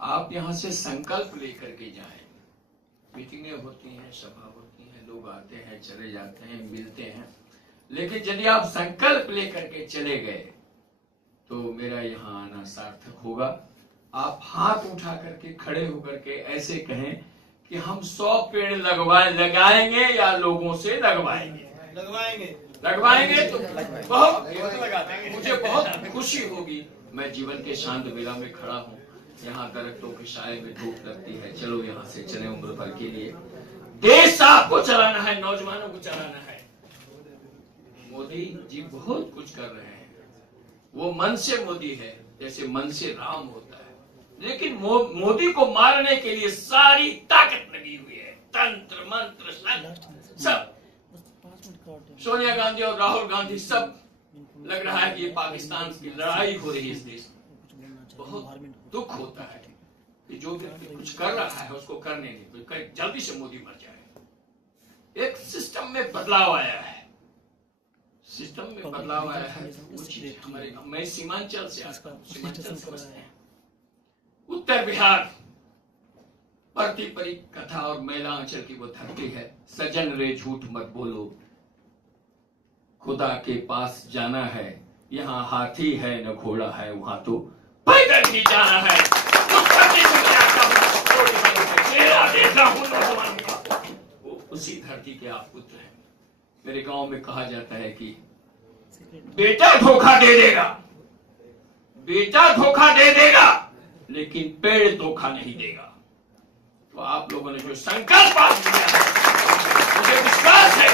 आप यहाँ से संकल्प लेकर के जाएं। मीटिंगें होती हैं, सभा होती हैं, लोग आते हैं, चले जाते हैं, मिलते हैं, लेकिन यदि आप संकल्प लेकर के चले गए तो मेरा यहाँ आना सार्थक होगा। आप हाथ उठा करके खड़े होकर के ऐसे कहें कि हम 100 पेड़ लगाएंगे या लोगों से लगवाएंगे। तो बहुत लगा देंगे, मुझे बहुत खुशी होगी। मैं जीवन के शांत बेला में खड़ा हूँ, यहाँ दरख्तों के साए में धूप लगती है। चलो यहाँ से चले उम्र भर के लिए। देश आपको चलाना है, नौजवानों को चलाना है। मोदी जी बहुत कुछ कर रहे हैं। वो मन से मोदी है, जैसे मन से राम होता है, लेकिन मोदी को मारने के लिए सारी ताकत लगी हुई है, तंत्र मंत्र सब। सोनिया गांधी और राहुल गांधी सब लग रहा है कि ये पाकिस्तान की लड़ाई हो रही है इस देश में। बहुत दुख होता है कि जो व्यक्ति कुछ कर रहा है उसको करने नहीं, तो जल्दी से मोदी मर जाए। एक सिस्टम में बदलाव आया है, सिस्टम में बदलाव आया है। हमारे मैं सीमांचल से आता हूँ, सीमांचल समझते हैं। उत्तर बिहार परती परी कथा और मैला आंचल की वो धरती है। सजन रे झूठ मत बोलो, खुदा के पास जाना है। यहाँ हाथी है न घोड़ा है, वहां तो पैदल ही जाना है। उसी धरती के आप पुत्र हैं। मेरे गांव में कहा जाता है कि बेटा धोखा दे देगा, बेटा धोखा दे देगा, लेकिन पेड़ धोखा नहीं देगा। तो आप लोगों ने जो संकल्प आज लिया है, मुझे विश्वास है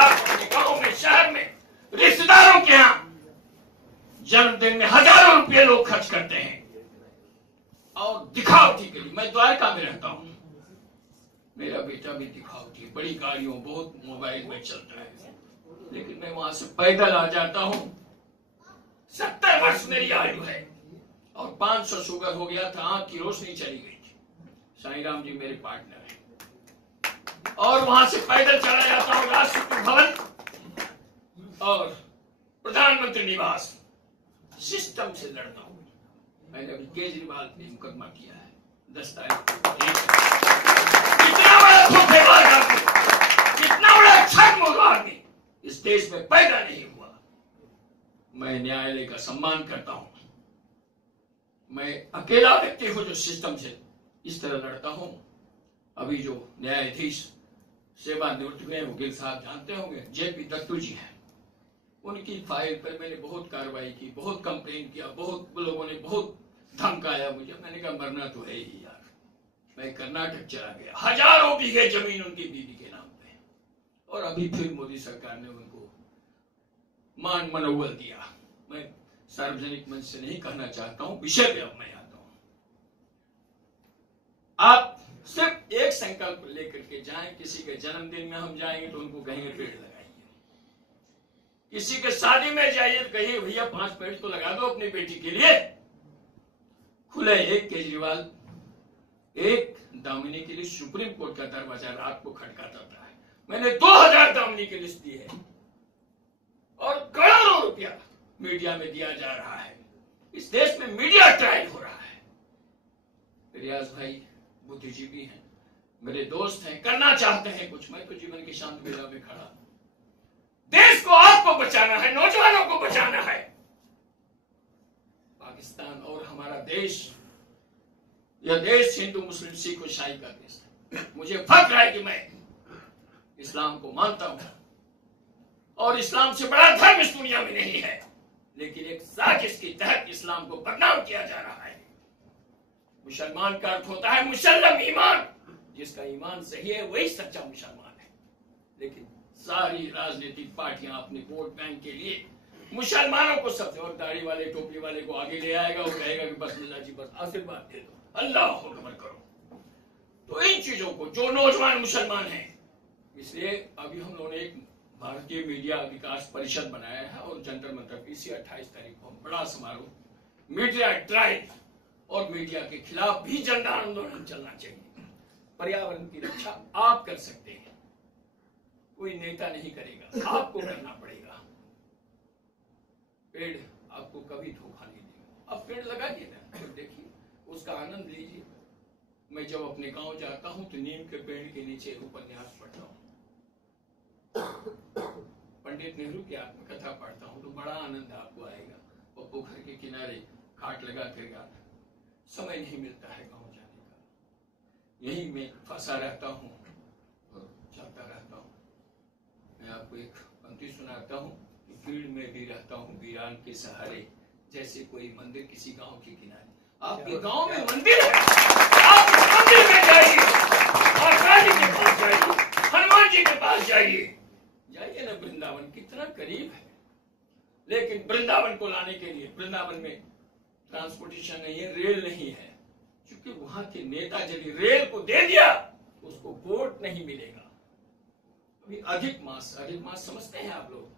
अपने गांव में, शहर में, रिश्तेदारों के यहाँ जन्मदिन में हजारों रुपये लोग खर्च करते हैं और दिखावटी के लिए। मैं द्वारका में रहता हूं, मेरा बेटा भी दिखावटी, बड़ी गाड़ियों, बहुत मोबाइल में चलता है, लेकिन मैं वहां से पैदल आ जाता हूं। 70 वर्ष मेरी आयु है और 500 शुगर हो गया था, आंख की रोशनी चली गई थी। साईं राम जी मेरे पार्टनर हैं और वहां से पैदल चला जाता हूं राष्ट्रपति भवन और प्रधानमंत्री निवास। सिस्टम से लड़ता हूं। मैंने अभी केजरीवाल पे मुकदमा किया है, 10 तारीख। कितना बड़ा धोखेबाज आदमी, कितना बड़ा छठमुख आदमी इस देश में पैदा नहीं हुआ। मैं न्यायालय का सम्मान करता हूं। मैं अकेला व्यक्ति हूं जो सिस्टम से इस तरह लड़ता हूं। अभी जो न्यायाधीश सेवानिवृत्त हुए वकील साहब जानते होंगे, जेपी दत्तू जी हैं, उनकी फाइल पर मैंने बहुत कार्रवाई की, बहुत कंप्लेन किया, बहुत लोगों ने बहुत धमकाया मुझे। मैंने कहा मरना तो है ही यार। मैं कर्नाटक चला गया, हजारों बीघे जमीन उनकी बीवी के नाम पे, और अभी फिर मोदी सरकार ने उनको मान मनोबल दिया। मैं सार्वजनिक मंच से नहीं कहना चाहता हूं, विषय पे अब मैं आता हूं। आप सिर्फ एक संकल्प लेकर के जाएं। किसी के जन्मदिन में हम जाएंगे तो उनको कहेंगे पेड़ लगाइए, किसी के शादी में जाइए तो कहिए भैया 5 पेड़ तो लगा दो अपनी बेटी के लिए। खुले एक केजरीवाल, एक दामिनी के लिए सुप्रीम कोर्ट का दरवाजा रात को खटकाता था। मैंने 2000 दामिनी की लिस्ट दी है और करोड़ों रुपया मीडिया में दिया जा रहा है। इस देश में मीडिया ट्रायल हो रहा है। रियाज भाई बुद्धिजीवी हैं, मेरे दोस्त हैं, करना चाहते हैं कुछ। मैं तो जीवन की शांत बेला में खड़ा। देश को आपको बचाना है, नौजवानों को बचाना है। पाकिस्तान और हमारा देश, यह देश हिंदू मुस्लिम सिख ईसाई का देश है। मुझे फख्र है कि मैं इस्लाम को मानता हूं और इस्लाम से बड़ा धर्म इस दुनिया में नहीं है, लेकिन एक साजिश के तहत इस्लाम को बदनाम किया जा रहा है। मुसलमान का अर्थ होता है मुसल्लम ईमान, जिसका ईमान सही है वही सच्चा मुसलमान है। लेकिन सारी राजनीतिक पार्टियां अपने वोट बैंक के लिए मुसलमानों को सबसे, और दाढ़ी वाले टोपी वाले को आगे ले आएगा, वो कहेगा कि बस अल्लाह जी बस आशीर्वाद दे दो, अल्लाह हुक्म करो। तो इन चीजों को जो नौजवान मुसलमान हैं, इसलिए अभी हम लोगों ने एक भारतीय मीडिया विकास परिषद बनाया है और जंतर मंतर इसी 28 तारीख को बड़ा समारोह, मीडिया ट्रायल और मीडिया के खिलाफ भी जन आंदोलन चलना चाहिए। पर्यावरण की रक्षा आप कर सकते हैं, कोई नेता नहीं करेगा, आपको करना पड़ेगा। पेड़ आपको कभी धोखा नहीं देगा। अब पेड़ लगाइए ना, तो देखिए उसका का आनंद लीजिए। मैं जब अपने गांव जाता हूं तो नीम के पेड़ के नीचे उपन्यास पढ़ता हूं, पंडित नेहरू की आत्मकथा पढ़ता हूं, तो बड़ा आनंद आपको आएगा। और पोखर के किनारे खाट लगा कर गाना, समय नहीं मिलता है गांव जाने का, यही मैं फंसा रहता हूँ और चलता रहता हूँ। मैं आपको एक पंक्ति सुनाता हूँ कि भीड़ में भी रहता हूँ वीरान के सहारे, जैसे कोई मंदिर किसी गांव के किनारे। आपके गांव में मंदिर है, आप मंदिर में जाइए, माता जी के पास जाइए, हनुमान जी के पास जाइए, जाइए ना। वृंदावन कितना करीब है, लेकिन वृंदावन को लाने के लिए वृंदावन में ट्रांसपोर्टेशन नहीं है, रेल नहीं है, क्योंकि वहां के नेता यदि रेल को दे दिया तो उसको वोट नहीं मिलेगा। अभी अधिक मास समझते हैं आप लोग?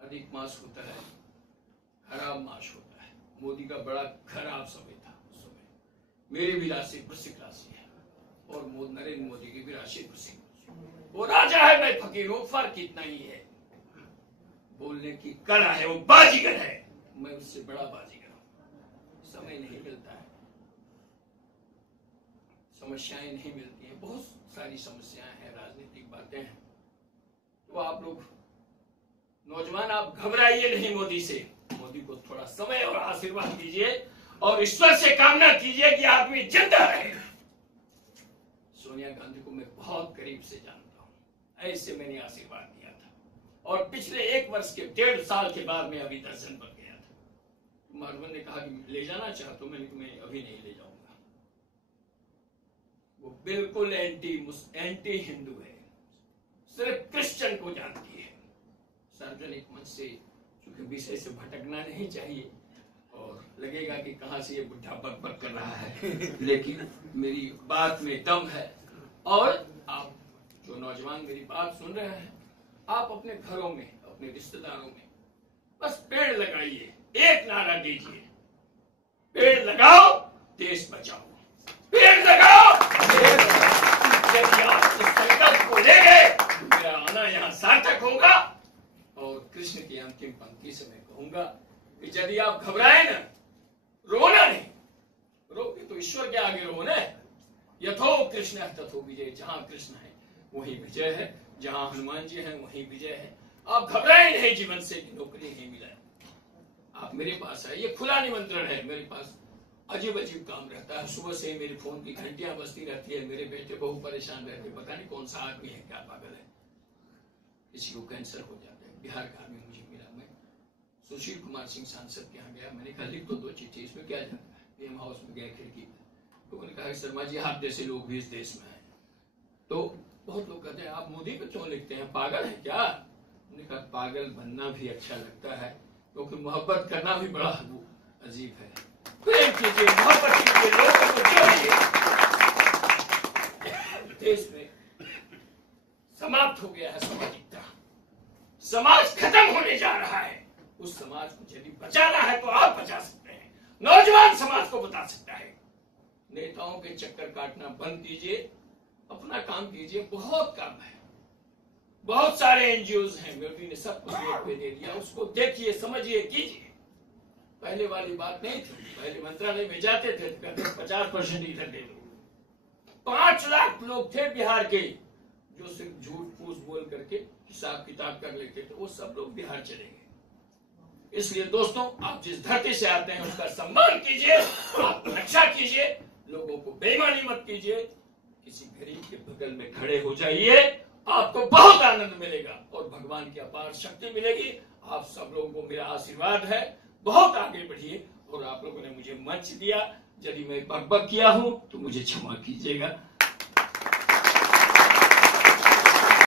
अधिक मास होता है, खराब मास होता है। मोदी का बड़ा खराब समय था उस समय। मेरी भी राशि वृश्चिक राशि है और नरेंद्र मोदी की भी राशि वृश्चिक। वो राजा है, मैं फकीर हूं, फर्क इतना ही है। बोलने की कला है, वो बाजीगर है, मैं उससे बड़ा बाजीगर हूं। समय नहीं मिलता है, समस्याएं नहीं मिलती हैं, बहुत सारी समस्याएं हैं, राजनीतिक बातें हैं। तो आप लोग नौजवान, आप घबराइए नहीं मोदी से। मोदी को थोड़ा समय और आशीर्वाद दीजिए और ईश्वर से कामना कीजिए कि आदमी जिंदा रहे। सोनिया गांधी को मैं बहुत करीब से जानता हूं, ऐसे मैंने आशीर्वाद दिया था। और पिछले 1 वर्ष के 1.5 साल के बाद मैं अभी दर्शन पर गया था। माधवन ने कहा कि ले जाना चाहता हूं, मैं अभी नहीं ले जाऊंगा। वो बिल्कुल एंटी हिंदू है, सिर्फ क्रिश्चियन को जानती है। सार्वजनिक मंच से चूंकि विषय से भटकना नहीं चाहिए और लगेगा कि कहां से ये बुढ़ा बक कर रहा है, लेकिन मेरी बात में दम है। और आप जो नौजवान मेरी बात सुन रहे हैं, आप अपने घरों में, अपने रिश्तेदारों में बस पेड़ लगाइए, एक नारा दीजिए, पेड़ लगाओ देश बचाओ, पेड़ लगाओ देश बचाओ। यदि आप इस संकल्प को ले गए, मेरा आना यहाँ सार्थक होगा। और कृष्ण की अंतिम पंक्ति से मैं कहूंगा कि यदि आप घबराए ना, रोना नहीं, रोगे तो ईश्वर के आगे रो ना। यथो कृष्ण तथो विजय, जहां कृष्ण है वही विजय है, जहां हनुमान जी हैं वही विजय है। आप घबराए नहीं जीवन से कि नौकरी नहीं मिला, आप मेरे पास है, ये खुला निमंत्रण है। मेरे पास अजीब अजीब काम रहता है, सुबह से मेरे फोन की घंटियां बजती रहती है, मेरे बेटे बहुत परेशान रहते हैं, पता नहीं कौन सा आदमी है, क्या पागल है, किसी को कैंसर हो जाता है। बिहार का आदमी मुझे मिला, मैं सुशील कुमार सिंह सांसद के यहाँ गया, मैंने कहा लिख तो 2 चिट्ठी, इसमें क्या जाता है। पीएम हाउस में गया खिड़की में, तो मैंने कहा शर्मा जी आप जैसे लोग भी इस देश में हैं। तो बहुत लोग कहते हैं आप मोदी को क्यों लिखते हैं, पागल है क्या? मैंने कहा पागल बनना भी अच्छा लगता है, क्योंकि मोहब्बत करना भी बड़ा अजीब है। प्रेम कीजिए, मोहब्बत कीजिए, लोगों को जोड़िए। देश में समाप्त हो गया है सामाजिकता, समाज खत्म होने जा रहा है। उस समाज को यदि बचाना है तो आप बचा सकते हैं, नौजवान समाज को बता सकता है। नेताओं के चक्कर काटना बंद कीजिए, अपना काम कीजिए, बहुत काम है। बहुत सारे एनजीओज हैं, मोदी ने सब कुछ रेट पे दे दिया, उसको देखिए, समझिए, कीजिए। पहले वाली बात नहीं थी, पहले मंत्रालय में जाते थे तो कहते 50% इधर दे दो। 5 लाख लोग थे बिहार के जो सिर्फ झूठ फूस बोल करके हिसाब किताब कर लेते थे, वो सब लोग बिहार चले गए। इसलिए दोस्तों, आप जिस धरती से आते हैं उसका सम्मान कीजिए, आप रक्षा कीजिए, लोगों को बेईमानी मत कीजिए, किसी गरीब के बगल में खड़े हो जाइए, आपको बहुत आनंद मिलेगा और भगवान की अपार शक्ति मिलेगी। आप सब लोगों को मेरा आशीर्वाद है, बहुत आगे बढ़िए। और आप लोगों ने मुझे मंच दिया, यदि मैं बकबक किया हूं तो मुझे क्षमा कीजिएगा।